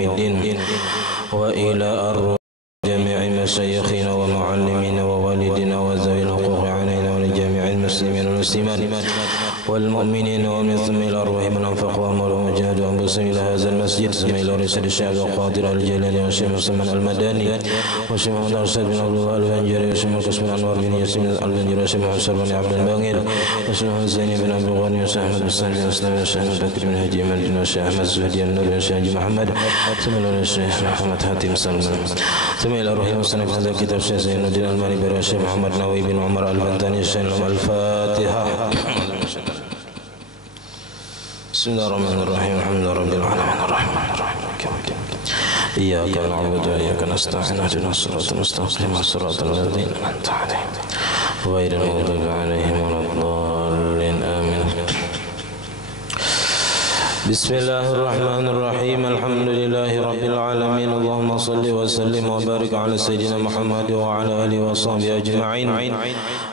yaumiddin. Wa ila arwah jami'i masyayikhina wa muallimina wa walidina wa zawil huquqi alaina wa li jami'il muslimin wal muslimat wal mu'minina wa min thumma ila arwahi man anfaqa wa amara wa jahada anfusahum ila hadzal masjid sama ila risal syekh al-qadir al-jilani wa syekh Musliman al-Madani wa syekh Muhammad Rasul bin Abdullah al-Banjari wa syekh Qasmin Anwar bin Yasin al-Banjari wa syekh Muhammad bin Abdul Bangir wa syekh Zaini bin Abdul Ghani wa syekh Ahmad bin Salim wa syekh Ahmad Bakri bin Haji Iman wa syekh Ahmad Zuhdi an-Nur wa syekh Haji Muhammad sama ila syekh Muhammad Hatim Salman sama ila ruhi musannif hadha kitab Syekh Zainuddin Al-Mani wa syekh Muhammad Nawawi bin Umar al-Bantani syekh al-Fatihah. Bismillahirrahmanirrahim. Alhamdulillahirabbil alamin arrahmanirrahim. Iyyaka na'budu wa iyyaka nasta'in ihdinas siratal mustaqim siratal ladzina an'amta 'alaihim ghairil maghdubi 'alaihim waladdallin. Amin. Bismillahirrahmanirrahim. Alhamdulillahi rabbil alamin. Allahumma salli wa sallim wa barik ala sayyidina Muhammad wa ala alihi wa sahbihi ajma'in.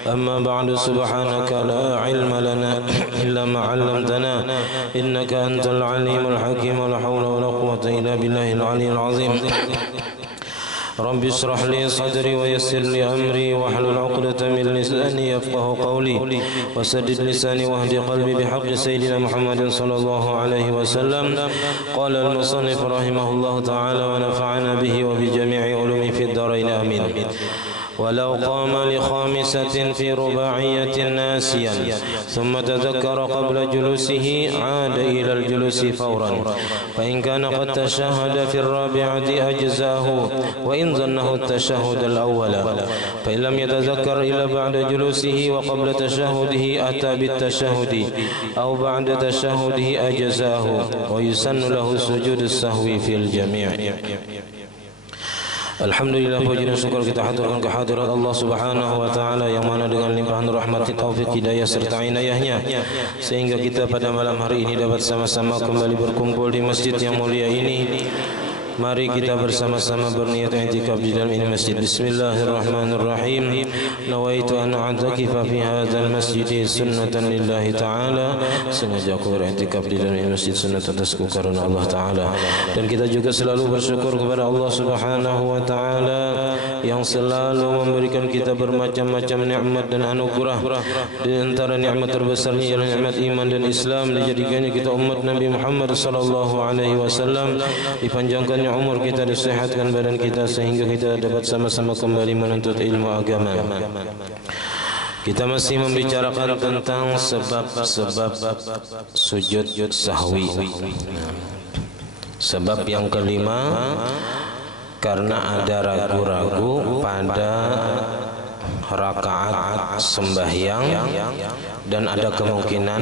Amma ba'du, subhanaka la ilma lana illa ma 'allamtana innaka antal alimul hakim. La hawla wa la quwwata illa billahil aliyyil azim. Rabbi ishrah li sadri wa yassir li amri wa hlul 'uqdatam min lisani yafqahu qawli wa saddid lisani wahdi qalbi bihaqqi sayyidina Muhammadin sallallahu alaihi wasallam. Qala al-musannif rahimahullahu ta'ala wa nafa'ana bihi wa bi jami'i ulumi fid dharain amin. ولو قام لخامسة في رباعية ناسيا ثم تذكر قبل جلوسه عاد إلى الجلوس فورا فإن كان قد تشهد في الرابعة أجزاه وإن ظنه التشهد الأول فإن لم يتذكر إلا بعد جلوسه وقبل تشهده أتى بالتشهد أو بعد تشهده أجزاه ويسن له سجود السهو في الجميع. Alhamdulillah, puji dan syukur kita haturkan kehadirat Allah Subhanahu wa taala yang mana dengan limpahan rahmat, taufik, hidayah serta inayahnya sehingga kita pada malam hari ini dapat sama-sama kembali berkumpul di masjid yang mulia ini. Mari kita bersama-sama berniat i'tikaf di dalam ini masjid. Bismillahirrahmanirrahim. Nawaitu an a'takifa fi hadzal masjid sunnatan lillahi ta'ala. Sengaja aku beriktikaf di dalam ini masjid sunnah atasku karena Allah taala. Dan kita juga selalu bersyukur kepada Allah Subhanahu wa taala yang selalu memberikan kita bermacam-macam nikmat dan anugerah. Di antara nikmat terbesarnya ialah nikmat iman dan Islam, dijadikannya kita umat Nabi Muhammad sallallahu alaihi wasallam, dipanjangkan umur kita, disehatkan badan kita sehingga kita dapat sama-sama kembali menuntut ilmu agama. Kita masih membicarakan tentang sebab-sebab sujud sahwi. Sebab yang kelima, karena ada ragu-ragu pada rakaat sembahyang dan ada kemungkinan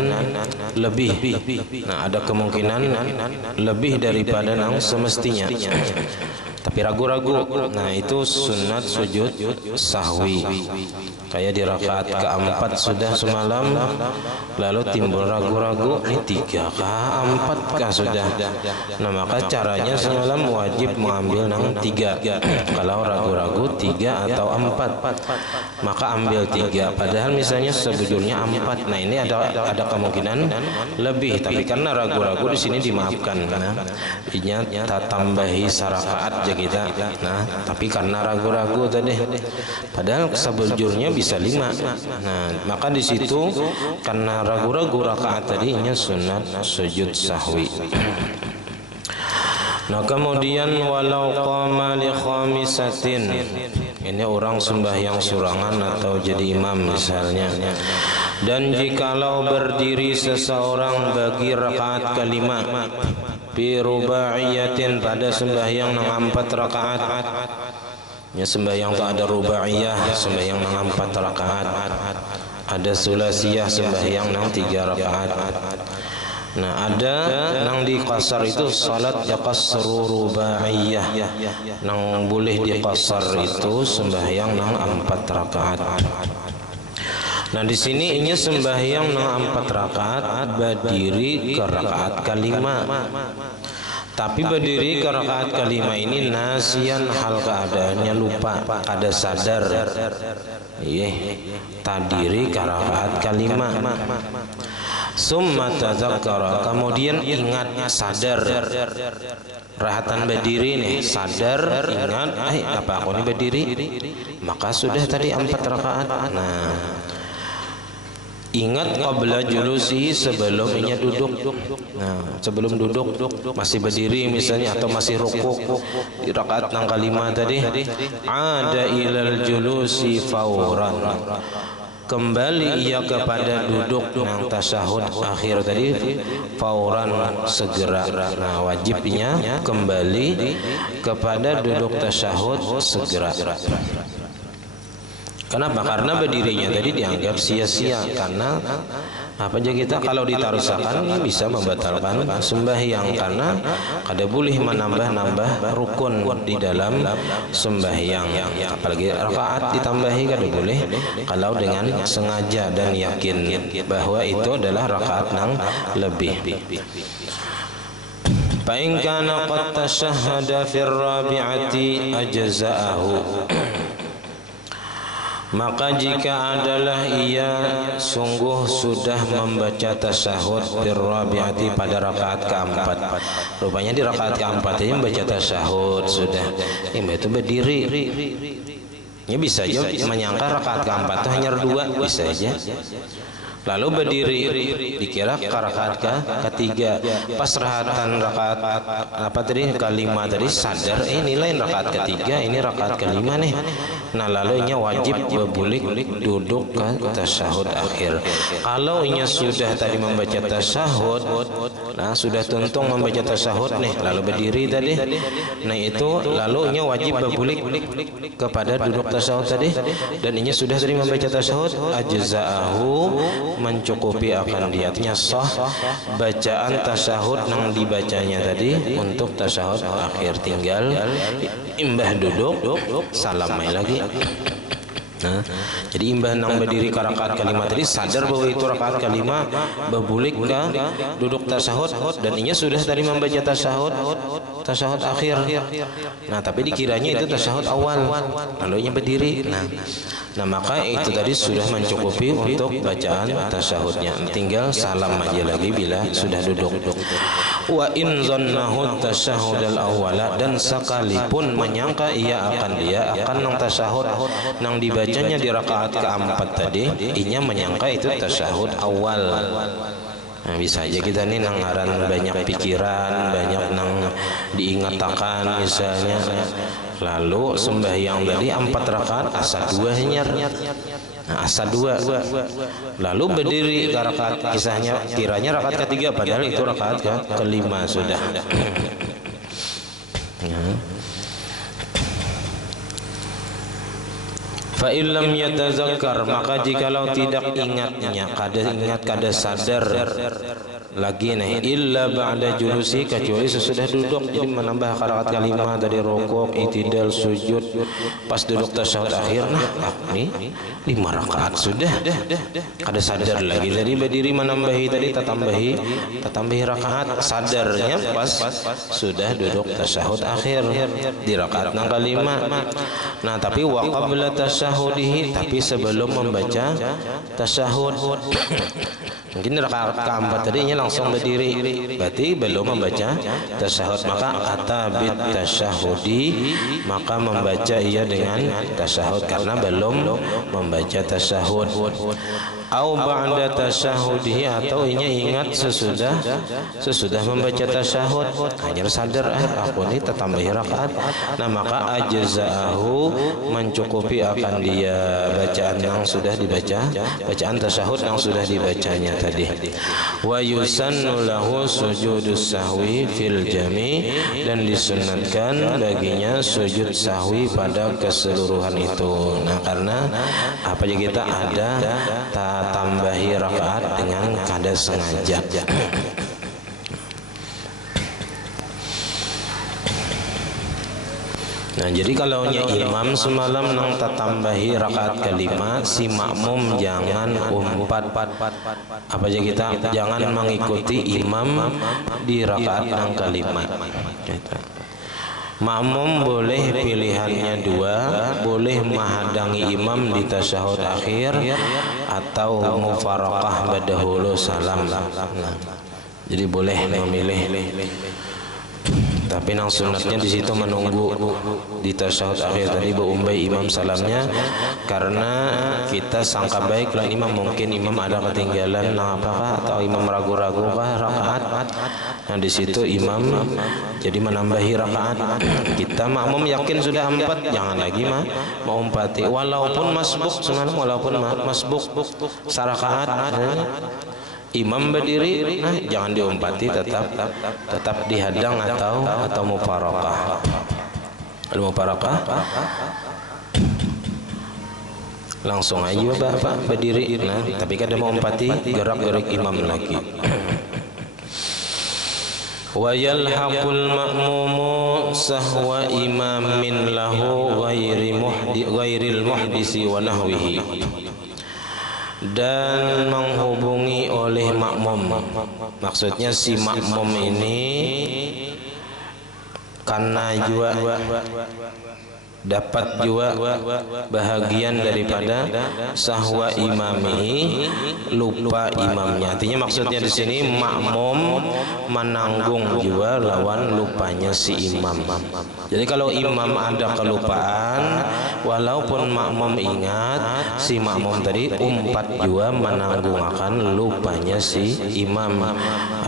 lebih. Nah, ada kemungkinan lebih daripada yang semestinya. Tapi ragu-ragu. Nah, itu sunat sujud sahwi. Kayak di rakaat keempat sudah semalam, lalu timbul ragu-ragu, ini 3 kah 4 kah sudah. Nah, maka caranya semalam wajib mengambil yang 3. Kalau ragu-ragu 3 atau 4, maka ambil 3. Padahal misalnya sebetulnya 4. Nah, ini ada kemungkinan lebih, tapi karena ragu-ragu di sini dimaafkan. Nah, ingat tambahi sarakaat aja kita. Nah, tapi karena ragu-ragu tadi, padahal sebetulnya bisa 5. Nah, maka di situ karena ragu-ragu rakaat tadinya sunat sujud sahwi. Nah, kemudian walau qama li khamisatin, ini orang sembahyang surangan atau jadi imam misalnya. Dan jikalau berdiri seseorang bagi rakaat kelima bi rubaiyatin, pada sembahyang 4 rakaat. Ya, sembahyang itu ada rubaiyah, sembahyang 4 rakaat. Ada sulasiyah, sembahyang 3 rakaat. Nah, ada yang di qasar itu salat yaqassru rubaiyah. Yang boleh di qasar itu sembahyang 4 rakaat. Nah, di sini ini sembahyang 4 rakaat berdiri ke rakaat kelima. Tapi berdiri ke rakaat kelima ini nasian, hal keadaannya lupa, kada sadar. Tadiri ke rakaat kelima. Summa tadzakkara, kemudian ingat sadar. rahatan berdiri nih, sadar, ingat, apa aku ini berdiri, maka sudah tadi 4 rakaat. Nah, ingat qabla julusi, sebelum inya duduk. Nah, sebelum duduk masih berdiri misalnya atau masih rukuk di rakaat yang kelima tadi, ada ilal julusi fauran, kembali ia kepada duduk yang tasyahud akhir tadi fauran, segera. Nah, wajibnya kembali kepada duduk tasyahud segera. Kenapa? Karena berdirinya tadi dianggap sia-sia, karena apa aja kita kalau ditarusakan bisa membatalkan sembahyang, karena kada boleh menambah-nambah rukun di dalam sembahyang, apalagi rakaat ditambahi kada boleh kalau dengan sengaja dan yakin bahwa itu adalah rakaat yang lebih. Fa in kana qad tashahhada fi rabi'ati ajza'ahu, maka jika adalah ia sungguh sudah membaca tasyahud birrabi'ati pada rakaat keempat. Rupanya di rakaat keempat ini membaca tasyahud sudah, itu berdiri. Ini bisa aja menyangka rakaat keempat itu hanya 2, bisa aja. Lalu berdiri, dikira ke rakaat ketiga. Pas rahatan rakaat apa tadi kelima tadi sadar, ini lain rakaat ketiga, ini rakaat kelima nih. Nah, lalu inya wajib berbulik duduk ke tasyahud akhir. Kalau inya sudah tadi membaca tasyahud, nah sudah tuntung membaca tasyahud nih, lalu berdiri tadi. Nah, itu lalu inya wajib berbulik kepada duduk tasyahud tadi, dan inya sudah tadi membaca tasyahud, ajza'ahu, mencukupi akan dia, artinya sah bacaan tasyahud yang dibacanya tadi untuk tasyahud akhir, tinggal imbah duduk salam lagi. Nah, jadi imbah nang berdiri ke rakaat kelima tadi sadar bahwa itu rakaat kelima, berbulik ke duduk tasyahud, dan inya sudah tadi membaca tasyahud akhir. Nah, tapi dikiranya itu tasyahud awal, lalu inya berdiri. Nah, maka itu tadi sudah mencukupi untuk bacaan tasyahudnya, tinggal salam aja lagi bila sudah duduk. Wa in zannahu tasyahud al-awwala, dan sekalipun menyangka ia akan nang tasyahud nang dibacanya di rakaat keempat tadi, inya menyangka itu tasyahud awal. Nah, bisa aja kita nih nangaran banyak pikiran, banyak nang diingatakan misalnya. Lalu sembahyang tadi 4 rakaat asa 2 hanyar. Nah, asa 2. Lalu berdiri ke rakaat, kisahnya kiranya rakaat ketiga, padahal itu rakaat kelima sudah. Fa illam yatazakkar, maka jikalau tidak ingatnya, kada sadar lagi nih, illa ba'da julusi, kecuali sesudah duduk, jadi menambah rakaat kelima dari rukuk, itidal, sujud, pas duduk tasyahud akhir. Nah, ini 5 rakaat sudah, kada sadar lagi, jadi berdiri menambahi tadi, tambahi rakaat, sadarnya pas sudah duduk tasyahud akhir di rakaat yang kelima. Nah, tapi wa qabla tasyahudihi, tapi sebelum membaca tasyahud. Mungkin rakaat keempat tadinya langsung berdiri, berarti belum membaca tasyahud, maka atabit tasyahudi, maka membaca ia dengan tasyahud karena belum membaca tasyahud. Au ba'da tasyahudihi, atau inya ingat sesudah membaca tasyahud, hanya sadar aku ini tambahi rakaat. Nah, maka ajza'ahu, mencukupi akan dia bacaan yang sudah dibaca, bacaan tasyahud yang sudah dibacanya tadi. Wa yusannu lahu sujudus sahwi fil jami, dan disunatkan baginya sujud sahwi pada keseluruhan itu. Nah, karena apa aja kita ada tambahi rakaat dengan kada sengaja. Nah, jadi kalau imam semalam nang tambahi rakaat kelima, si makmum jangan umpat. Apa aja kita jangan mengikuti imam di rakaat yang kelima. Makmum boleh pilihannya 2, boleh menghadang imam di tasyahud akhir atau mufaraqah badahulu salam. Jadi boleh memilih. Tapi nang sunatnya di situ menunggu di tasyahud akhir tadi beumbai imam salamnya, karena kita sangka baik lah imam, mungkin imam ada ketinggalan nah apakah, atau imam ragu-ragu kah rakaat. Nah di situ imam jadi menambahi rakaat. Kita makmum yakin sudah 4, jangan lagi mau umpati walaupun masbuk sebenarnya, walaupun masbuk sarakaat. Imam berdiri, nah jangan diumpati, tetap dihadang atau mufarakah. Mufarakah langsung aja Bapak berdiri, nah tapi kada mau umpati gerak-gerik imam lagi. Wa yalhaqul ma'mumu sahwa imamin lahu ghairil muhdisi wa nahwihi, dan menghubungi oleh makmum. Maksudnya si makmum ini karena juga dapat juga bahagian daripada sahwa imami, lupa imamnya. Artinya maksudnya di sini makmum menanggung juga lawan lupanya si imam. Jadi kalau imam ada kelupaan, walaupun makmum ingat, si makmum tadi umpat juga menanggung akan lupanya si imam.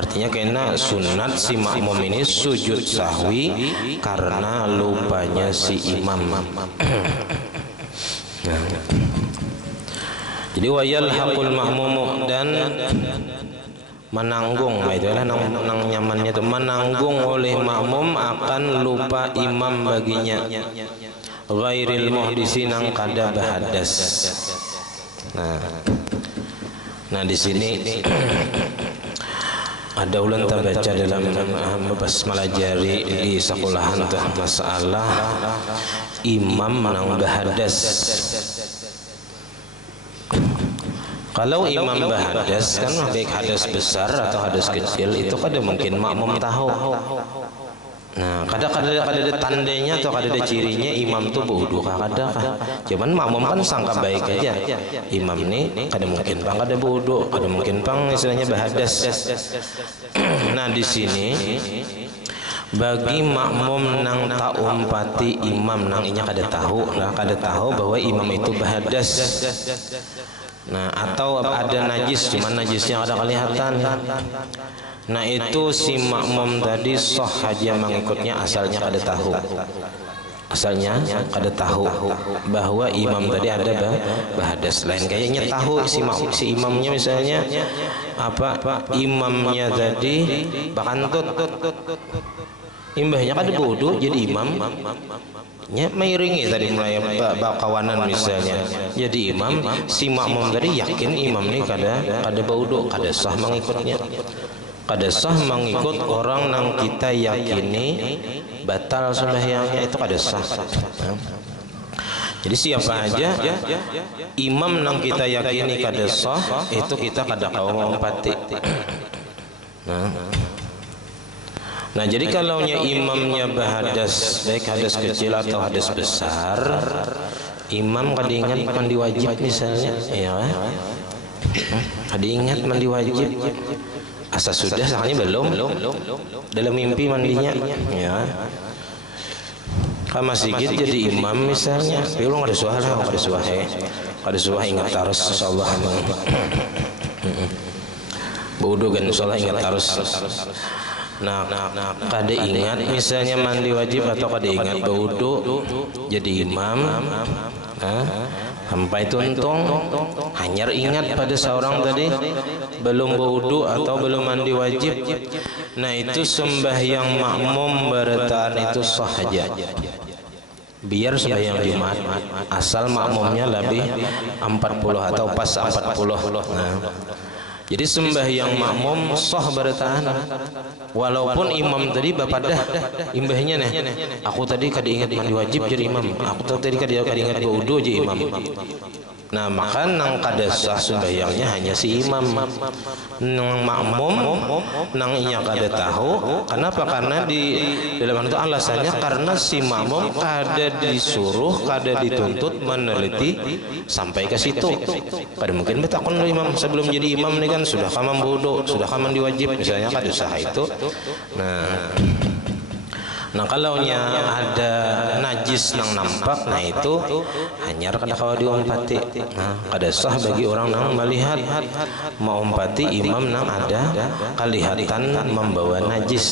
Artinya kena sunat si makmum ini sujud sahwi karena lupanya si imam. Jadi wayal hakul makmum, dan menanggung, itulah nang nyamannya itu, menanggung oleh makmum akan lupa imam baginya, ghairil muhdisi nang kada bahadas. Nah di sini ada ulang terbaca dalam basmalah jari di sekolahan tuh masalah imam nang bahadas. Kalau imam bahadas kan baik hadas besar atau hadas kecil itu kada mungkin makmum tahu. Nah, kada ada tandanya atau kada ada cirinya imam tuh berwudu kada. Cuman makmum kan sangka baik aja. Imam ini kada mungkin pang kada berwudu, kada mungkin pang istilahnya bahadas. Nah, di sini bagi makmum nang tak umpati imam nang inya kada tahu bahwa imam itu bahadas. Nah, atau ada najis, cuman najisnya ada kelihatan. Nah itu si makmum tadi soh aja mengikutnya, asalnya kada tahu. Asalnya kada tahu bahwa imam tadi ada bahadas. Lain kayaknya tahu si imamnya, misalnya apa imamnya tadi bakantut, imbahnya kada wudu jadi imam. Nya mairingi tadi mulai kawanan misalnya jadi imam, si makmum tadi yakin imam ini kada wudu, kada sah mengikutnya. Kada sah mengikut orang nang kita yakini batal sembahyangnya, itu kada sah. Jadi siapa aja imam nang kita yakini kada sah, itu kita kada kawa umpati. Nah jadi kalau imamnya bahadas, baik hadas kecil atau hadas besar, imam kada ingat mandi wajib misalnya, ya kada ingat mandi wajib. Asa sudah sakanya belum dalam mimpi mandinya, ya kan masih gitu jadi imam misalnya, belum ada suah ingat terus insyaallah wudu kan insyaallah ingat terus. Nah kada ingat misalnya mandi wajib atau kada ingat wudu jadi imam, sampai tuntung hanya ingat pada seorang tadi belum berwudu atau belum mandi wajib. Nah itu sembahyang makmum bertahan itu sah saja, biar sembahyang Jumat asal makmumnya lebih 40 atau pas 40. Nah jadi sembahyang makmum sah bertahan walaupun imam tadi bapadah imbahnya nih, aku tadi kada ingat mandi wajib jadi imam, aku tadi kada ingat berwudu jadi imam. Nah maka nang kada sah sembahyangnya hanya si imam. Nang makmum nang inya kada tahu. Kenapa? Karena di dalam itu alasannya karena si makmum kada disuruh, kada dituntut meneliti sampai ke situ. Kada mungkin betakon imam sebelum jadi imam ini kan sudah kamam wudu, sudah kamam diwajib misalnya, kada sah itu. Nah Nah kalaunya ada najis nang nampak, nah itu hanyar kada kawa diumpati. Nah kada sah bagi orang nang melihat maumpati imam nang ada kelihatan membawa najis.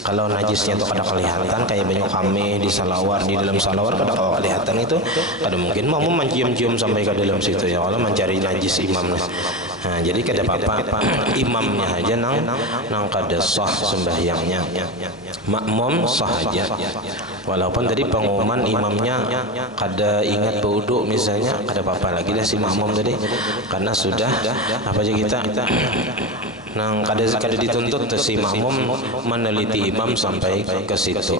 Kalau najisnya itu kada kelihatan, kayak banyak kami di salawar, di dalam salawar kada kawa kelihatan, itu kada mungkin mau mencium-cium sampai ke dalam situ ya, kalau mencari najis imamnya. Nah, jadi kada apa-apa imamnya aja nang kada sah sembahyangnya. Makmum sah aja. Walaupun tadi pengumuman imamnya kada ingat berwudu misalnya, kada apa-apa lagi dah si makmum tadi, karena sudah apa aja kita nang kada dituntut si makmum meneliti imam sampai ke situ.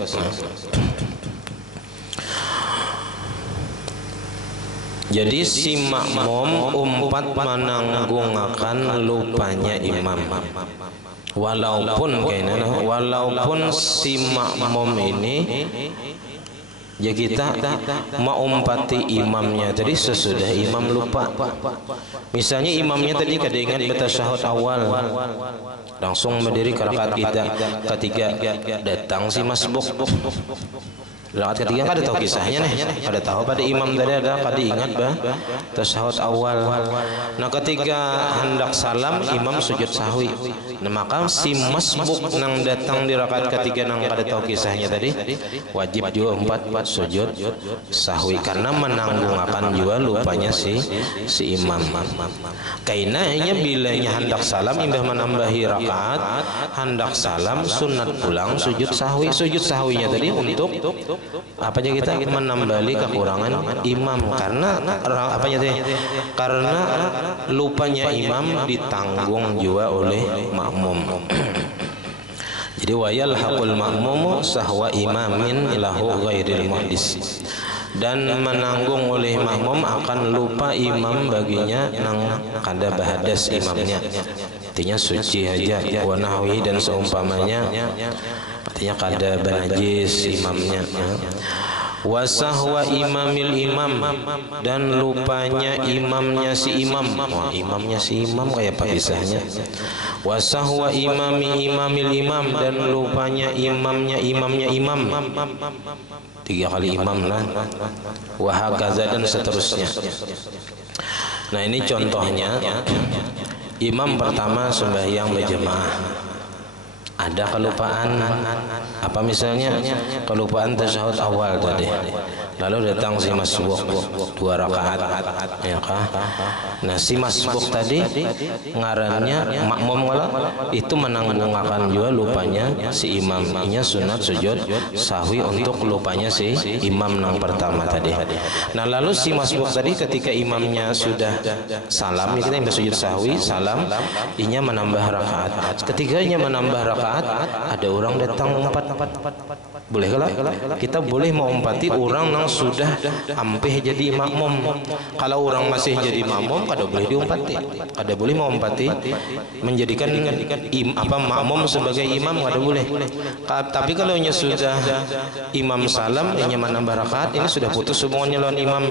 Jadi si makmum umpat menanggungakan lupanya imam. Walaupun si makmum ini ya kita maumpati imamnya tadi sesudah imam lupa. Misalnya imamnya tadi kada ingat bertasyahud awal, langsung berdiri ke rakaat ketiga, datang si masbuk. Rakaat ketiga kada tahu kisahnya nih, kada tahu pada imam tadi ada kada ingat tasyahud awal. Nah ketika hendak salam imam sujud sahwi. Nah maka si masbuk nang datang di rakaat ketiga nang kada tahu kisahnya tadi wajib juga empat sujud sahwi, karena menanggungakan juga lupanya si imam. Kainanya bilanya hendak salam imbah menambahi rakaat, hendak salam sunat pulang sujud sahwi. Sujud sahwinya tadi untuk apa aja kita menambali kekurangan imam, karena apa aja teh, karena lupanya imam ditanggung juga oleh makmum. Jadi wayal haqul makmumu sahwa imamin lahu ghairil muhdis, dan menanggung oleh makmum akan lupa imam baginya nang kada bahadas imamnya, artinya suci aja wa nahwi dan seumpamanya, artinya kada banajis imamnya. Wasahwa imamil imam, dan lupanya imamnya si imam. Wah, imamnya si imam kayak apa kisahnya? Wasahwa imamil imam, dan lupanya imamnya imam. 3 kali imam lah. Wahakaza dan seterusnya. Nah ini contohnya, imam pertama sembahyang berjamaah, ada kelupaan apa misalnya kelupaan tasyahud awal tadi, lalu datang si masbuk 2 rakaat ya kah. Nah si masbuk tadi ngarannya makmum itu menanggungakan juga lupanya si imam, nya sunat sujud sahwi untuk lupanya si imam nang pertama tadi. Nah lalu si masbuk tadi ketika imamnya sudah salam, kita yang bersujud sahwi salam, inya menambah rakaat. Ketiganya menambah rakaat, ada orang datang umpat, boleh kalau kita boleh mengumpati orang yang sudah hampir jadi makmum. Kalau orang masih jadi makmum kada boleh diumpati, kada boleh mengumpati menjadikan makmum sebagai imam, kada boleh. Tapi kalau nya sudah imam salam, nya menambah rakaat, ini sudah putus semuanya lawan imam.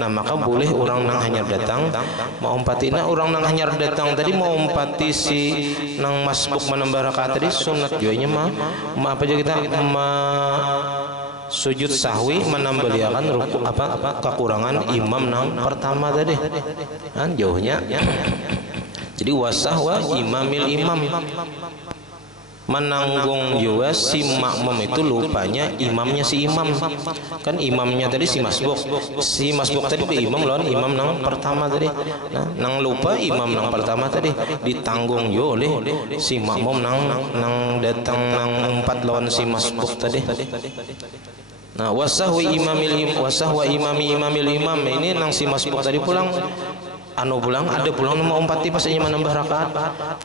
Nah maka boleh orang nang hanya datang mengumpati. Nah orang nang hanya datang tadi mengumpati si nang masbuk menambah rakaat tadi sunat juanya apa aja kita sujud sahwi menambaliakan rukuk apa kekurangan imam nang pertama tadi kan jauhnya. Jadi wasahwa imamil imam, menanggung juga si makmum itu lupanya imamnya si imam. Kan imamnya tadi si masbuk tadi imam lawan imam nang pertama tadi. Nah, nang lupa imam nang pertama tadi ditanggung juga oleh si makmum nang datang nang empat lawan si masbuk tadi. Nah wasahwa imamil imam ini nang si masbuk tadi pulang ada pulang mau umpati pas ini menambah rakaat,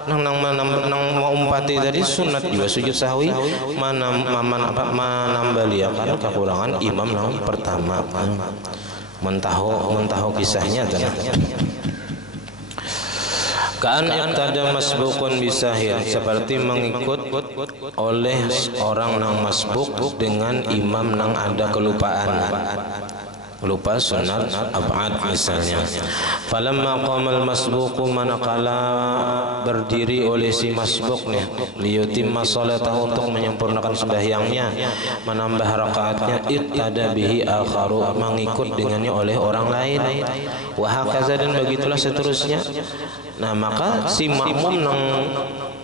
nang mau umpati tadi sunat juga sujud sahwi menambaliakan kekurangan imam nang pertama. Mentahu kisahnya tadi. Kan iktada masbukun bisahir, seperti mengikut oleh orang nang masbuk dengan imam nang ada kelupaan. lupa sunat ab'ad misalnya. Falamma qamal masbuqu, manakala berdiri oleh si masbuq nih, liyutimma salatahu, untuk menyempurnakan sembahyangnya, menambah rakaatnya, iqtada bihi akharu, mengikut dengannya oleh orang lain, wa hakaza, dan begitulah seterusnya. Nah, maka si makmum nang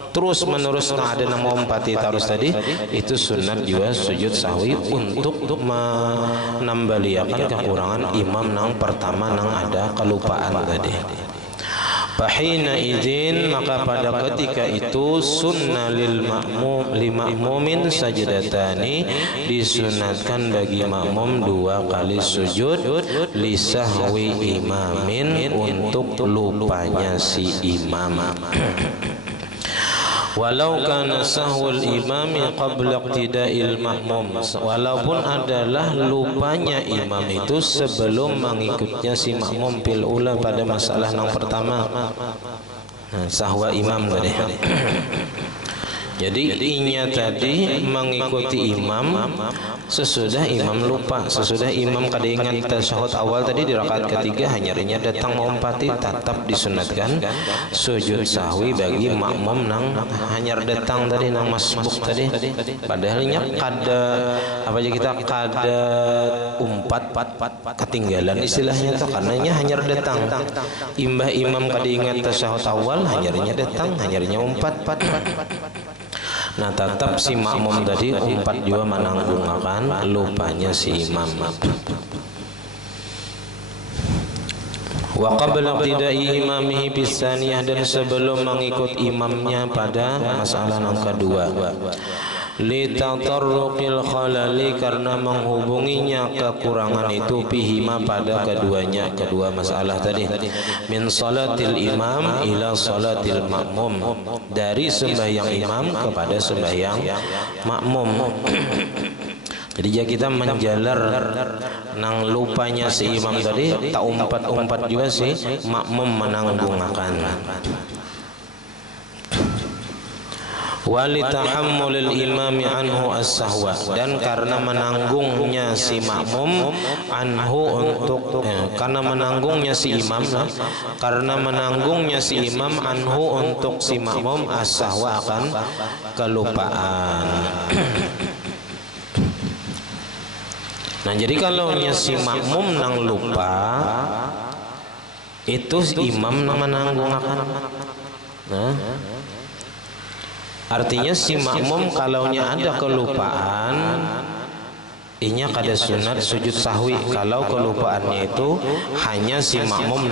terus menerus ada nang ngompati terus tadi, itu sunat juga sujud sahwi untuk menambaliakan kekurangan imam nang pertama nang ada kelupaan tadi. Fahina izin, maka pada ketika itu sunnah lil makmumin sajdatani, disunatkan bagi makmum 2 kali sujud, li sahwi imamin, untuk lupanya si imam. Walau kana sahwul imami qabla iqtida'il makmum, walaupun adalah lupanya imam itu sebelum mengikutnya si makmum fil ula, pada masalah yang pertama. Nah, sahwa imam tadi. Jadi inya tadi mengikuti imam sesudah imam lupa, sesudah imam kada ingat tasyahud awal tadi di rakaat ketiga, hanyarinya datang mengompati, tetap disunatkan sujud sahwi bagi makmum nang hanyar datang tadi nang masbuk tadi. Padahalnya kada apa aja kita kada umpat ketinggalan istilahnya tuh, karenanya hanyar datang. Imbah imam kada ingat tasyahud awal, hanyarinya datang, hanyarinya umpat. Nah, tetap si makmum tadi umpat juga menanggung akan lupanya si imam. Wa qabla iqtida'i imamihi bisaniyah, dan sebelum mengikut imamnya pada masalah yang kedua. Li tatarruqil khalali, karena menghubunginya kekurangan itu, bihima pada keduanya, kedua masalah tadi. Min salatil imam ila salatil makmum, dari sembahyang imam kepada sembahyang makmum. Jadi jika kita menjalar nang lupanya si imam tadi, tak umpat juga si makmum menanggung akan. Walitahammulil imami anhu as-sahwa, dan karena menanggungnya si makmum anhu untuk karena menanggungnya si imam karena menanggungnya si imam anhu untuk si makmum as-sahwa, akan kelupaan. Nah, jadi kalau si makmum nang lupa, itu imam nang menanggung akan. Nah, artinya si makmum kalaunya ada kelupaan, inya kada sunat sujud sahwi. Kalau kelupaannya itu hanya si makmum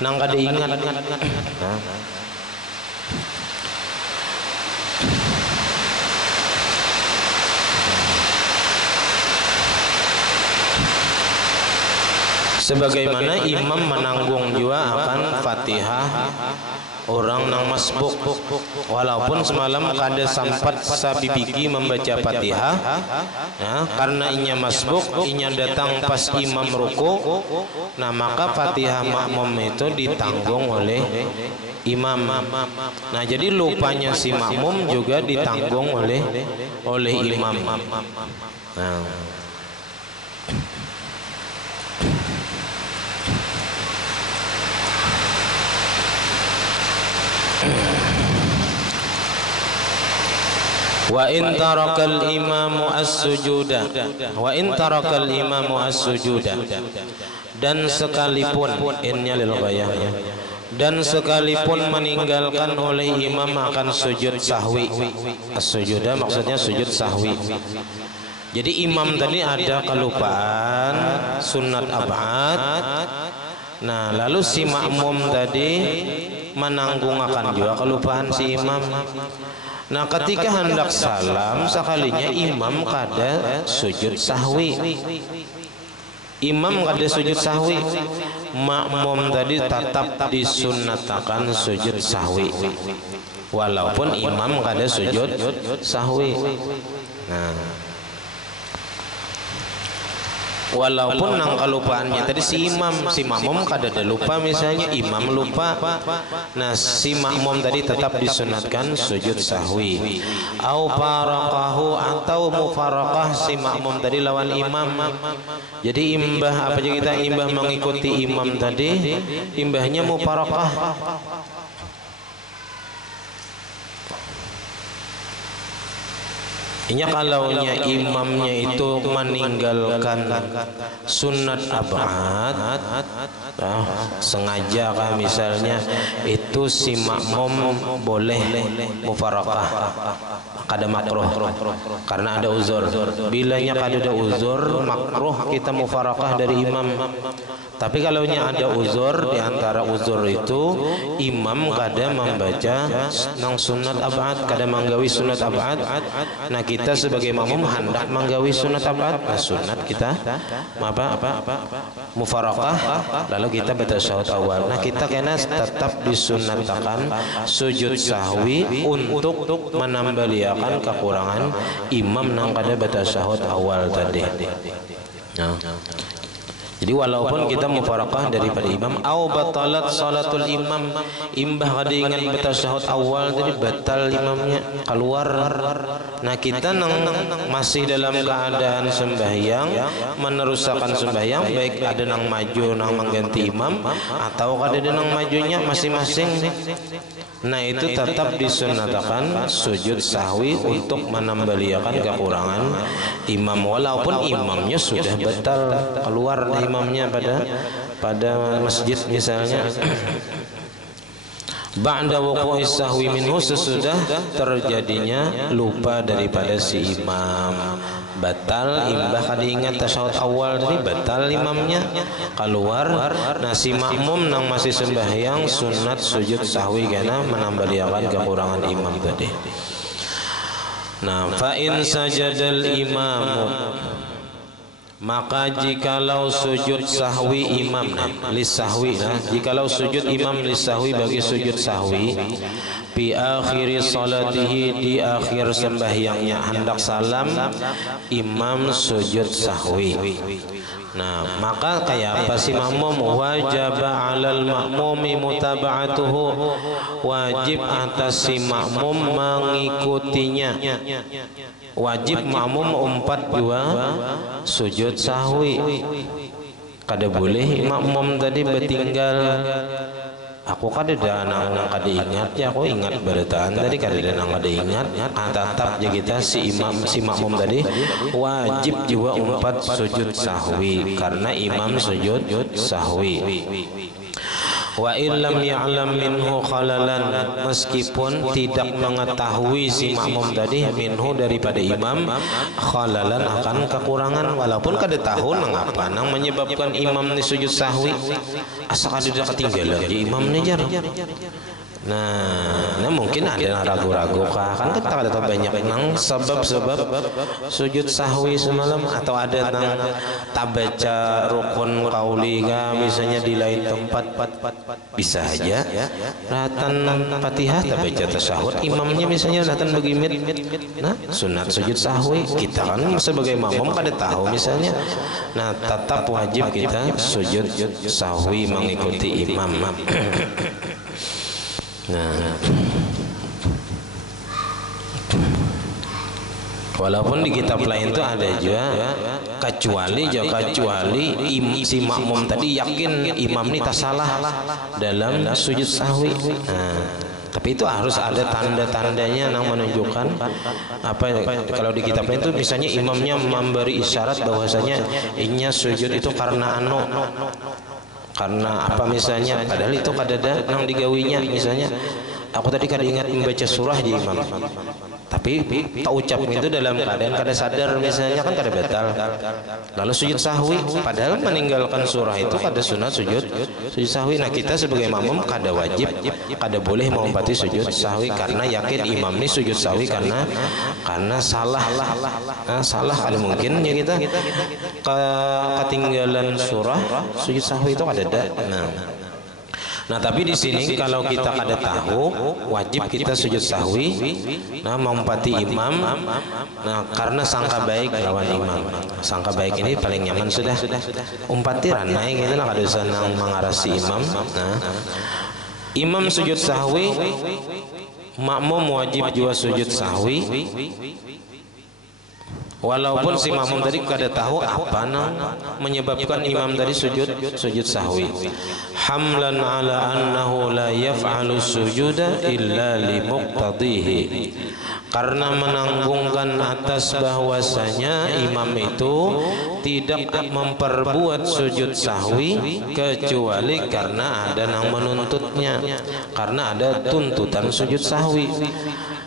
nang kada ingat. Nah, sebagaimana imam menanggung juga akan Fatihah orang nang masbuk, walaupun semalam kada sempat sabibiki membaca Fatihah, ya, karena inya masbuk, inya datang pas imam ruku. Nah, maka Fatihah makmum itu ditanggung oleh imam. Nah, jadi lupanya si makmum juga ditanggung oleh imam. Nah, wa in tarakal imamu as-sujuda, wa in tarakal imamu as-sujuda, dan sekalipun innya lil ghayah, dan sekalipun meninggalkan oleh imam akan sujud sahwi. As-sujuda maksudnya sujud sahwi. Jadi imam tadi ada kelupaan sunat ab'ad. Nah, lalu si makmum tadi menanggung akan juga kelupaan si imam. Nah, ketika hendak salam, sekalinya imam kada sujud sahwi. Imam kada sujud sahwi, makmum tadi tetap disunatakan sujud sahwi, walaupun imam kada sujud sahwi. Nah, walaupun nang kelupaannya tadi si makmum kada ada lupa, misalnya imam lupa, nah si makmum tadi tetap disunatkan sujud sahwi. Au faraqahu, atau mufaraqah si makmum tadi lawan imam. Jadi imbah apa aja kita imbah mengikuti imam tadi, imbahnya mufaraqah. Inya kalaunya imamnya itu meninggalkan sunat ab'ad, sengaja kan misalnya, itu si makmum boleh mufaraqah, kada makruh karena ada uzur. Bilanya kada ada uzur, makruh kita mufaraqah dari imam. Tapi kalaunya ada uzur, di antara uzur itu imam kada membaca nang sunat ab'ad, kada manggawi sunat ab'ad. Nah kita sebagai makmum hendak manggawi sunat ab'ad, nah sunat kita mufaraqah, lalu kita baca tasyahud awal. Nah kita kena tetap disunatkan sujud sahwi untuk menambaliakan kekurangan imam nang kada baca tasyahud awal tadi. Nah, jadi walaupun kita mufaraqah daripada imam, au batalat salatul imam, imbah kada ingat bertasyahud awal tadi batal imamnya keluar. Nah kita masih dalam keadaan sembahyang, meneruskan sembahyang, baik ada nang maju nang mengganti imam atau kada ada nang majunya masing-masing. Nah itu tetap disunatkan sujud sahwi untuk menambaliakan kekurangan imam, walaupun imamnya sudah batal keluar imamnya pada masjid misalnya. Ba'da wuqu'i sahwi minhu, sesudah terjadinya lupa daripada si imam, batal imbah kada ingat tasyahud awal tadi, batal imamnya keluar. Nah si makmum nang masih sembahyang sunat sujud sahwi karena menambaliakan kekurangan imam tadi. Nah fa in sajadal imamu, maka jikalau sujud sahwi imam lisahwi, jikalau sujud imam lisahwi bagi sujud sahwi, fi akhiri salatihi, di akhir sembahyangnya hendak salam imam sujud sahwi. Nah maka kayak apa si makmum? Wajaba 'alal makmumi mutaba'atuhu, wajib atas si makmum mengikutinya. Wajib makmum umpat dua sujud sahwi. Kada boleh makmum tadi bertinggal. Aku kada ada nang kada ingat ya, aku ingat berataan tadi kada ada nang kada ingat. Tetap ya kita si makmum tadi wajib juga umpat sujud sahwi karena imam sujud sahwi. Wa illam ya'lam minhu khalalan, meskipun tidak mengetahui si makmum tadi minhu daripada imam khalalan akan kekurangan, walaupun kada tahu nang apa nang menyebabkan imam ni sujud sahwi, asa kada ketinggalan di imam ni jar. Nah mungkin ada ragu-ragu kah, kan kita ada banyak nang sebab-sebab sujud sahwi semalam, atau ada nang tabaca rukun qauli kah misalnya di lain tempat, bisa aja ratan Fatihah tabaca tasyahud imamnya misalnya ratan begimit, nah sunat sujud sahwi, kita kan sebagai makmum kada tahu misalnya. Nah tetap wajib kita sujud sahwi mengikuti imam. Nah, walaupun di kitab lain itu ada juga kecuali si makmum tadi yakin imam ini tak salah dalam sujud sahwi. Nah, tapi itu harus ada tanda-tandanya yang menunjukkan apa. Kalau di kitab lain itu misalnya imamnya memberi isyarat bahwasanya inya sujud itu karena karena apa misalnya, padahal itu kada ada nang digawinya. Misalnya aku tadi kada ingat membaca surah di imam, tapi tak ucap itu dalam keadaan kada sadar misalnya, kan kada batal. Lalu sujud sahwi padahal meninggalkan surah itu kada sunat sujud sahwi. Nah kita sebagai makmum kada wajib, kada boleh mengumpati sujud sahwi karena yakin imam ini sujud sahwi karena salah. Nah, salah kalau mungkin ya kita ketinggalan surah sujud sahwi itu kada ada. Nah Nah, tapi di sini kalau kita kada tahu, wajib kita sujud sahwi. Nah, mengumpati imam. Nah, karena sangka baik lawan imam. Sangka baik ini paling nyaman sudah. Umpati ranai gitu lah, kada usah nang mengarasi imam. Nah, imam sujud sahwi, makmum wajib juga sujud sahwi. Walaupun si makmum tadi kada tahu apa nang menyebabkan imam tadi sujud sahwi. Hamlan ala annahu la yaf'alu sujuda illa li muqtadihi. Karena menanggungkan atas bahwasanya imam itu tidak memperbuat sujud sahwi kecuali karena ada yang menuntutnya, karena ada tuntutan sujud sahwi.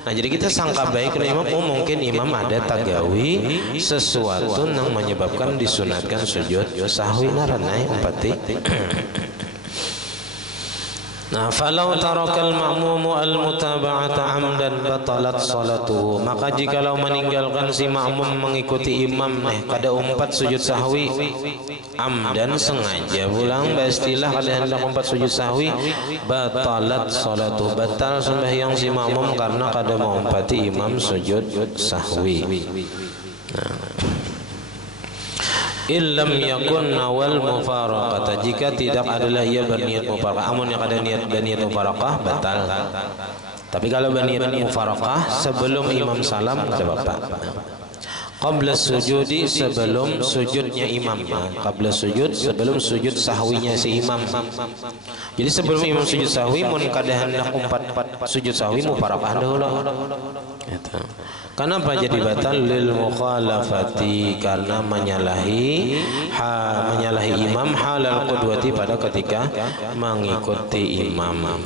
Nah, jadi kita sangka baik imam, mungkin imam ada tagawi sesuatu yang menyebabkan disunatkan sujud sahwi naranai umpati. Nah, falau tarakal ma'mumu al-mutaba'ata amdan batalat salatuhu. Maka jikalau meninggalkan si makmum mengikuti imam kada umpat sujud sahwi amdan sengaja pulang istilah kada hendak umpat sujud sahwi, batalat salatuhu, batal sembahyang si makmum karena kada mengumpati imam sujud sahwi. Nah, illam yakun nawal mufaraqah, jika tidak adalah ia berniat mufaraqah. Amun yang ada niat berniat mufaraqah batal. Tapi kalau berniat mufaraqah sebelum imam salam ada apa? Qabla sujudi, sebelum sujudnya imam. Qabla sujud, sebelum sujud sahwinya si imam. Jadi sebelum imam sujud sahwi mun kada hendak umpat sujud sahwi mufaraqah dahulu. Itu. Kenapa jadi batal? Lil mukhalafati, karena menyalahi imam halal qudwati, pada ketika mengikuti imam.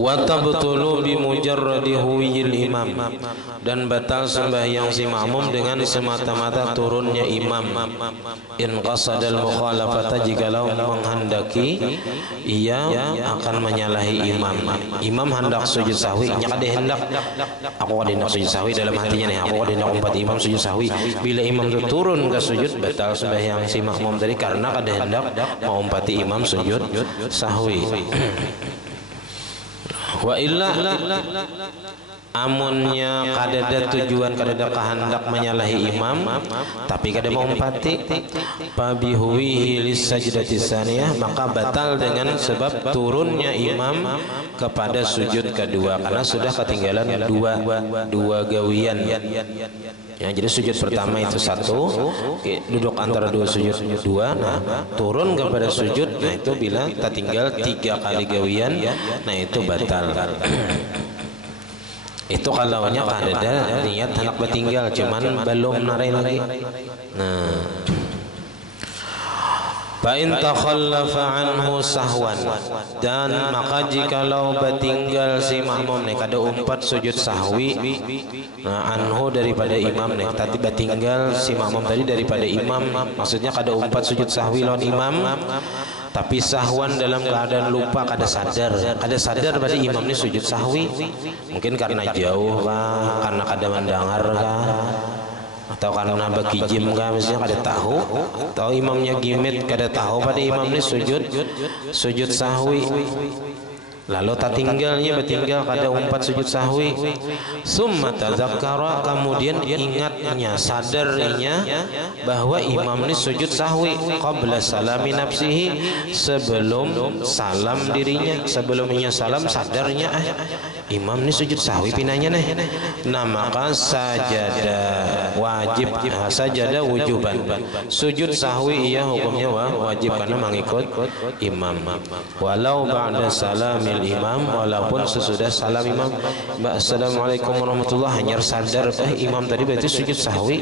Wa tabtulu bi mujarradi huwil imam, dan batal sembahyang si makmum dengan semata-mata turunnya imam. In qasadal mukhalafata, jikalau menghendaki ia akan menyalahi imam. Imam hendak sujud sahwi, nya kada hendak aku kada hendak sujud sahwi, dalam hatinya nih aku kada hendak umpat imam sujud sahwi. Bila imam itu turun ke sujud, batal sembahyang si makmum tadi karena kada hendak mengumpati imam sujud sahwi. Wa illa amunnya kadada tujuan, kadada kehendak menyalahi imam tapi kada mau umpati, fabihuwihi lisajdati tsaniyah, maka batal dengan sebab turunnya imam kepada sujud kedua, karena sudah ketinggalan dua gawian. Ya, jadi sujud pertama itu satu, duduk antara dua sujud dua, nah turun kepada sujud, nah itu bila tertinggal 3 kali gawian, nah itu batal. Itu kalau nya ada niat hendak bertinggal, cuman belum narai lagi. Nah, fa in takhallafa anhu sahwan, dan maka jikalau bertinggal si makmum nih kada umpat sujud sahwi, nah anhu daripada imam nih, tadi bertinggal si makmum tadi daripada imam, maksudnya kada umpat sujud sahwi lawan imam, tapi sahwan dalam keadaan lupa, kada sadar pada imam ini sujud sahwi, mungkin karena jauh kah, karena kada mendengar kah, atau karena bagi jim kah, misalnya kada tahu, atau imamnya gimit kada tahu pada imam ini sujud sahwi, lalu tertinggalnya bertinggal kada umpat sujud sahwi. Summa tazakkara, kemudian ingatnya, sadarnya bahwa imam ini sujud sahwi qabla salami nafsihi, sebelum salam dirinya, sebelumnya salam sadarnya imam ini sujud sahwi pinanya nih. Nah, maka sajadah wajib, sajadah wujuban, sujud sahwi ia hukumnya wajib karena mengikut imam, walau ba'da salamil imam, walaupun sesudah salam imam. Assalamualaikum warahmatullahi, hanya sadar imam tadi berarti sujud sahwi.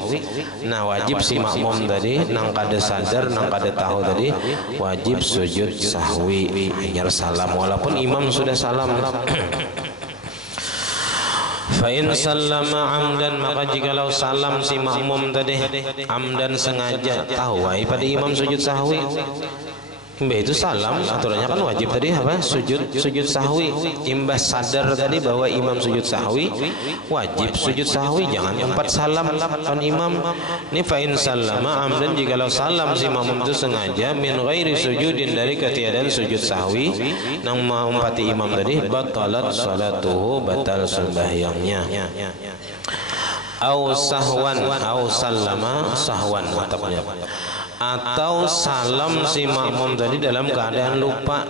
Nah, wajib si makmum tadi nang kada sadar, nang kada tahu tadi wajib sujud sahwi, hanya salam walaupun imam sudah salam. Fa in sallama amdan, maka jikalau salam si makmum tadi amdan sengaja, tahu pada imam sujud sahwi, Imbah itu salam, aturannya kan wajib tadi apa? Sujud sahwi. Imbah sadar tadi bahwa imam sujud sahwi, wajib sujud sahwi. Jangan empat salam kan imam. Ini fa'in salama amdan, jikalau salam si makmum itu sengaja min ghairi sujudin, dari ketiadaan sujud sahwi nang mengumpati imam tadi, batalat salatuhu, batal sembahyangnya. Au sahwan, au sallama sahwan matapnya. Atau salam si makmum tadi dalam keadaan lupa,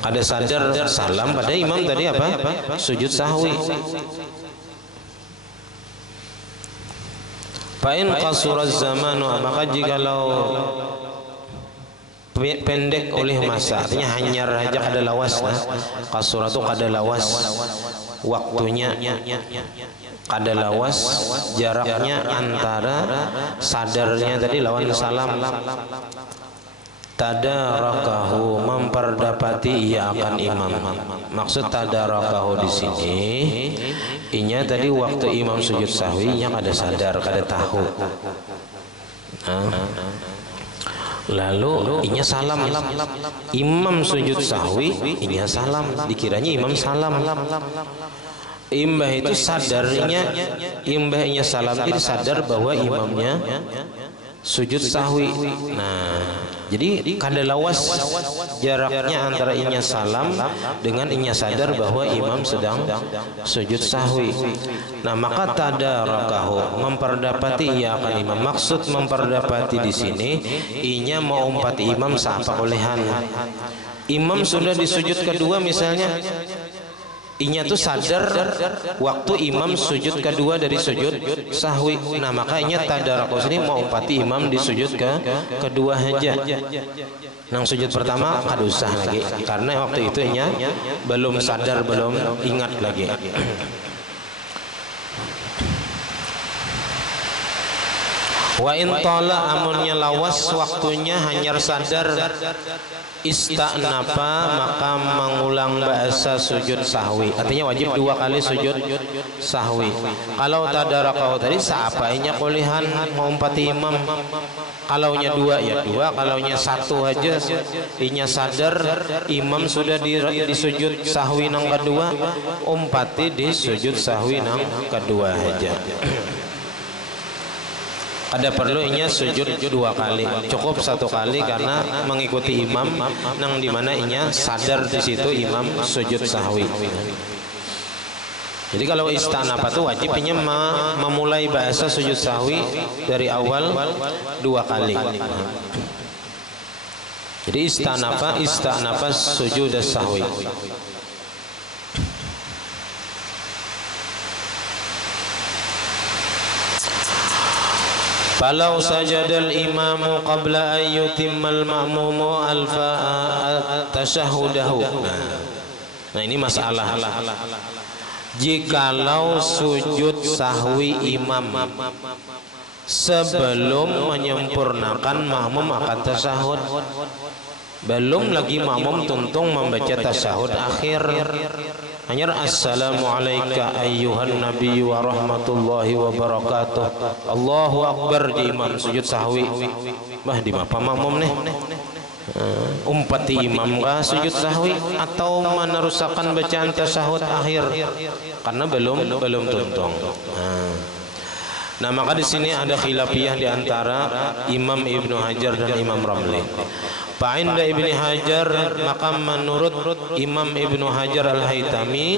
ada sadar salam pada imam tadi apa? Sujud sahwi. Fa'in qasuraz zamanu, maka jikalau pendek oleh masa, artinya hanyar aja kada lawas. Qasura itu kada lawas waktunya, kada lawas jaraknya antara sadarnya tadi lawan salam. Tadarakahu, memperdapati ia akan imam. Maksud tadarakahu di sini, inya tadi waktu imam sujud sahwi nya kada sadar, kada tahu. Lalu inya salam, imam sujud sahwi, inya salam, dikiranya imam salam. Imbah itu sadarnya, imbahnya salam itu sadar bahwa imamnya sujud sahwi. Nah, jadi kada lawas jaraknya antara inya salam dengan inya sadar bahwa imam sedang sujud sahwi. Nah, maka tadarakahu, memperdapati ia akan imam. Maksud memperdapati di sini, inya mau umpati imam sapa olehan. Imam sudah di sujud kedua misalnya, inya tuh sadar waktu imam sujud kedua dari sujud sahwi. Nah, maka inya tadarakahu sini mau umpati imam di sujud kedua aja. Nang sujud pertama kada usah lagi, karena waktu itu inya belum sadar, belum ingat lagi. Wa in tala, amunnya lawas waktunya hanyar sadar, ista'nafa, maka mengulang bahasa sujud sahwi. Artinya wajib dua kali sujud sahwi. Kalau tadarakahu tadi saapainya kulihan mau umpati imam. Kalaunya dua ya dua, kalaunya satu aja inya sadar imam sudah di sujud sahwi nang kedua, umpati di sujud sahwi nang kedua aja. Ada perlu inya sujud dua kali, cukup satu kali karena mengikuti imam nang dimana inya sadar di situ imam sujud sahwi. Jadi kalau istanafa itu wajib inya memulai bahasa sujud sahwi dari awal dua kali. Jadi istanafa sujud sahwi. Falau sajadal imamu qabla an yutimmal ma'mumu tasyahudahu. Nah, ini masalah. Jikalau sujud sahwi imam sebelum menyempurnakan makmum akan tasyahud, belum lagi makmum tuntung membaca tasyahud akhir, hanya assalamu alayka ayyuhan nabi wa rahmatullahi wa barakatuh, Allahu akbar di imam sujud sahwi. Bah, di apa makmum nih? Umpati imam kah sujud sahwi atau meneruskan bacaan tasyahud akhir karena belum tuntung. Nah, maka di sini ada khilafiyah di antara Imam Ibnu Hajar dan Imam Ramli. Fa'inda Ibnu Hajar, maka menurut Imam Ibnu Hajar Al-Haytami,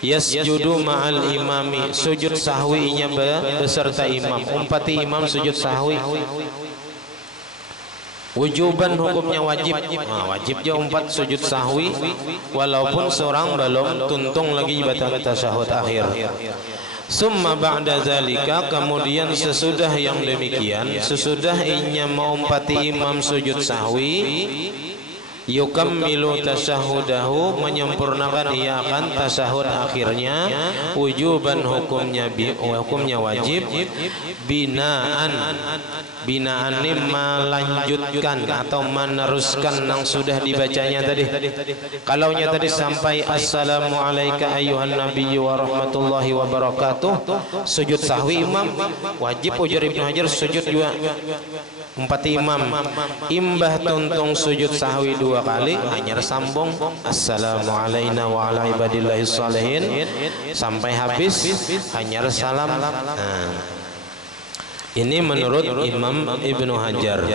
yasjudu ma'al imami, sujud sahwinya beserta imam, umpati imam sujud sahwi. Wujuban, hukumnya wajib. Nah, wajib dia umpat sujud sahwi walaupun seorang belum tuntung lagi baca tasyahud akhir. Summa ba'da zalika, kemudian sesudah yang demikian, sesudah inya mengumpati imam sujud sahwi, yukammilu tasyahudahu, menyempurnakan ia akan tasyahud akhirnya, wujuban hukumnya wajib, binaan ini melanjutkan atau meneruskan yang sudah dibacanya tadi. Kalau nya tadi sampai assalamu alayka ayyuhan nabiyyu wa rahmatullahi wa barakatuh, sujud sahwi imam wajib, ujar Ibnu Hajar sujud juga 4 imam. Imbah tuntung sujud sahwi 2 kali, hanya sambung assalamu alayna wa ala ibadillahis shalihin sampai habis, hanya salam. Ini menurut Imam Ibnu Hajar.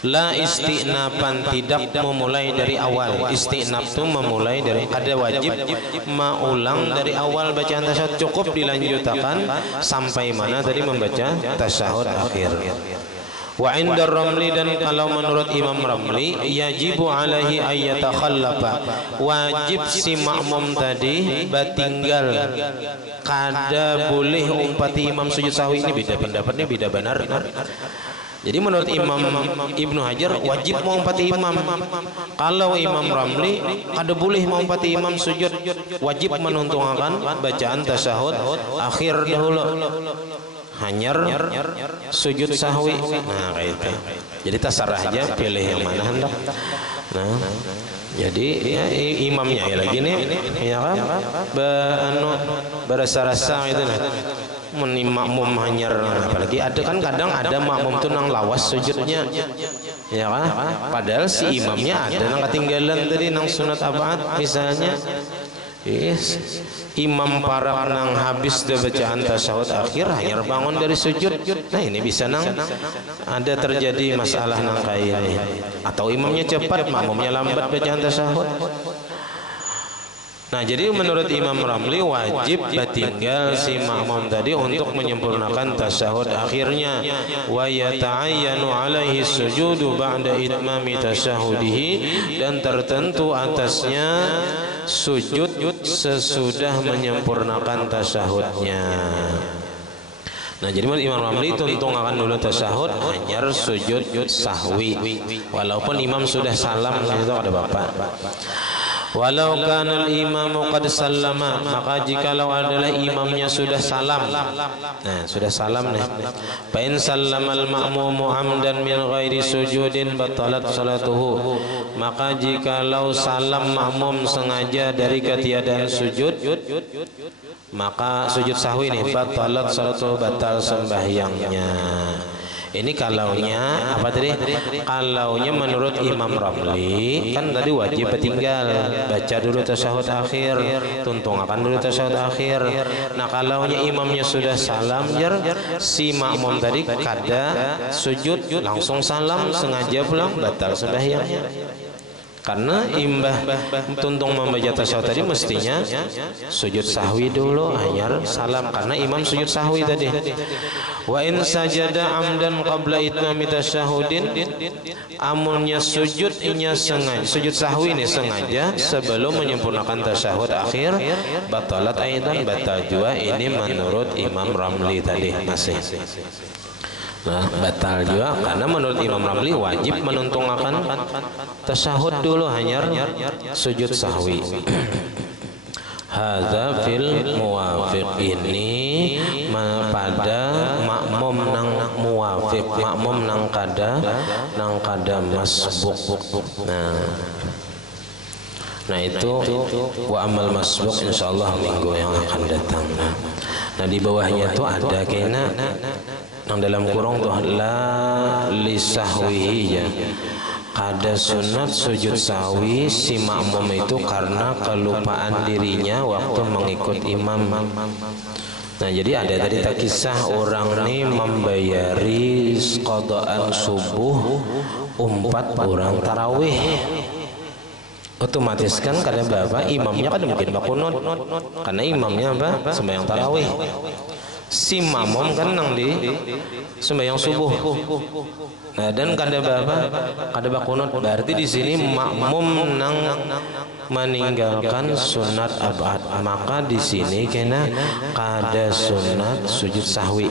La istinafan, tidak memulai dari awal. Istinaf itu memulai dari, ada wajib maulang dari awal bacaan tasyahud, cukup dilanjutkan sampai mana tadi membaca tasyahud akhir. Wa indar Ramli, dan kalau menurut Imam Ramli, yajibu alaihi ayyatakhallafa, wajib si makmum tadi batinggal, kada boleh umpati imam sujud sahwi. Ini beda pendapatnya, beda benar. Jadi menurut Imam Ibnu Hajar wajib mengumpati imam. Kalau Imam Ramli kada boleh mengumpati imam sujud, wajib menuntungkan bacaan tasyahud akhir dahulu, hanyar sujud sahwi. Nah kayak itu. Jadi tasarrah aja, pilih yang mana hendak. Nah, jadi ya, imamnya ya lagi nih, ya kan, berasa-rasa itu nah. Makmum hanyar, apalagi ada kan kadang ada makmum tuh nang lawas sujudnya, ya kan, padahal si imamnya ada nang ketinggalan tadi nang sunat abad misalnya. Imam para nang habis dah bacaan tasyahud akhir hanya bangun dari sujud. Nah ini bisa nang ada terjadi masalah nang kayak ini, atau imamnya cepat makmumnya lambat bacaan tasyahud. Nah jadi menurut Imam Ramli wajib batinggal si makmum tadi untuk menyempurnakan tasyahud akhirnya. Wa yata'ayyanu alaihi sujudu ba'da itmami tasyahudihi, dan tertentu atasnya sujud sesudah menyempurnakan tasyahudnya. Nah jadi menurut Imam Ramli tuntung akan dulu tasyahud, hanyar sujud sahwi walaupun imam sudah salam. Itu ada bapak. Walau kana al-imamu qad sallama, maka jikalau adalah imamnya sudah salam. Nah, sudah salam nih. Fa in sallama al-ma'mumu amdan min ghairi sujudin batalat salatuhu. Maka jikalau salam makmum sengaja dari ketiadaan sujud, maka sujud sahwi nih batalat salatuhu, batal sembahyangnya. Ini kalaunya apa tadi? Kalaunya menurut Imam Ramli kan tadi wajib tinggal baca dulu tasyahud akhir, tuntungakan dulu tasyahud akhir. Nah kalaunya imamnya sudah salam jar, si makmum tadi kada sujud langsung salam sengaja pulang, batal sembahyangnya. Karena imbah tuntung membaca tasyahud tadi mestinya sujud sahwi dulu, hanyar salam, karena imam sujud sahwi tadi. Wa in sajada amdan qabla itmami tasyahudin, amunnya sujud inya sengaja, sujud sahwi ini sengaja sebelum menyempurnakan tasyahud akhir, batalat aidan, batal juga. Ini menurut Imam Ramli tadi masih. Nah, batal juga karena menurut Imam Ramli wajib menuntungkan tasyahud dulu, hanyar sujud sahwi. Hadza fil muwafiq, ini pada makmum nang muwafiq, makmum nang kada masbuk. Nah itu wa amal masbuk insyaallah minggu yang akan datang. Nah di bawahnya itu ada kena yang dalam kurung tuh la lisahwihi ya. Ada sunat sujud sahwi si makmum itu karena kelupaan dirinya waktu mengikut imam. Nah jadi ada tadi tak kisah orang nih membayari qadaan subuh 4 orang tarawih. Otomatis kan karena bapak imamnya kan mungkin bakunut, karena imamnya apa sembahyang tarawih. Si makmum kan nang di sembahyang subuh. Nah dan kada bakunut, berarti di sini makmum nang meninggalkan sunat abad, maka di sini kena kada sunat sujud sahwi.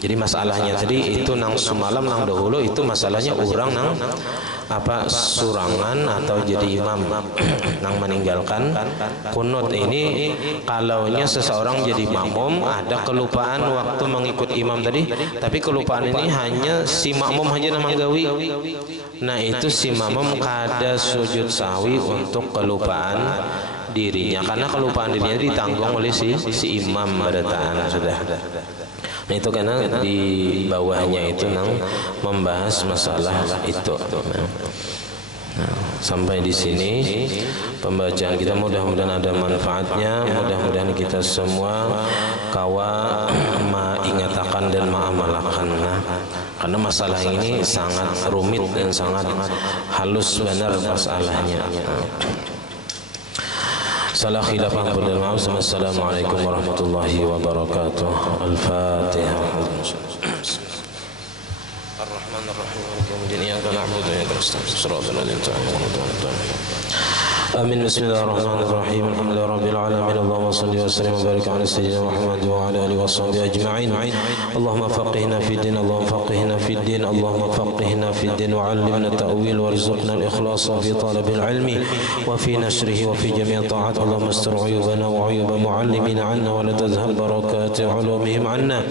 Jadi masalahnya tadi itu nang semalam nang dahulu itu masalahnya orang nang surangan atau jadi imam nang meninggalkan kunut ini. Kalaunya seseorang jadi makmum ada kelupaan waktu mengikut imam tadi, tapi kelupaan ini hanya si makmum aja nama gawi. Nah itu si makmum kada sujud sahwi untuk kelupaan dirinya, karena kelupaan dirinya ditanggung oleh si imam badataan sudah. Nah itu karena di bawahnya itu nang membahas masalah itu. Nah, sampai di sini pembacaan kita, mudah-mudahan ada manfaatnya, mudah-mudahan kita semua kawa mengingatakan dan mengamalkan. Nah, karena masalah ini sangat rumit dan sangat halus benar masalahnya. Salah khilaf ampun dan maaf. Assalamualaikum warahmatullahi wabarakatuh. Al-Fatihah. Ar-Rahman Ar-Rahim. Kemudian iyyaka na'budu wa iyyaka nasta'in. Shiratal ladzina an'amta 'alaihim. Amin. Bismillahirrahmanirrahim. Alhamdulillahi rabbil alamin. Allahumma shalli wa sallim wa barik ala sayyidina Muhammad wa ala alihi washabbihi ajma'in. Allahumma faqihna fid din, Allahumma faqihna fid din, Allahumma faqihna fid din wa 'allimna at-ta'wil warzuqna al-ikhlas fi talab al-'ilmi wa fi nashrihi wa fi jami' ta'at. Allahumma astur 'uyubana wa 'uyuba mu'allimina 'anna wa la tadhhab barakati 'ulumihim 'anna.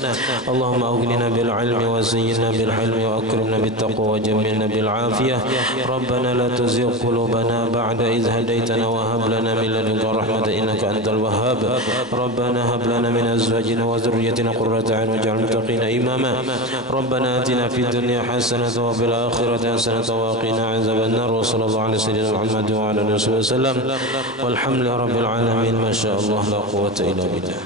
Allahumma aghnina bil 'ilmi wa zayyinna bil hilmi wa akrimna bit taqwa wa jammilna bil 'afiyah. Rabbana la tuzigh qulubana ba'da idh هديتنا وهب لنا من لدنك رحمة إنك أنت الوهاب. ربنا هب لنا من أزواجنا وذريتنا قرة أعين واجعل المتقين إماما. ربنا آتنا في الدنيا حسنة وفي الآخرة حسنة وقنا عذاب النار. وصلى الله على سيدنا محمد وعلى آله وسلم والحمد لله رب العالمين. ما شاء الله لا قوة إلا بالله.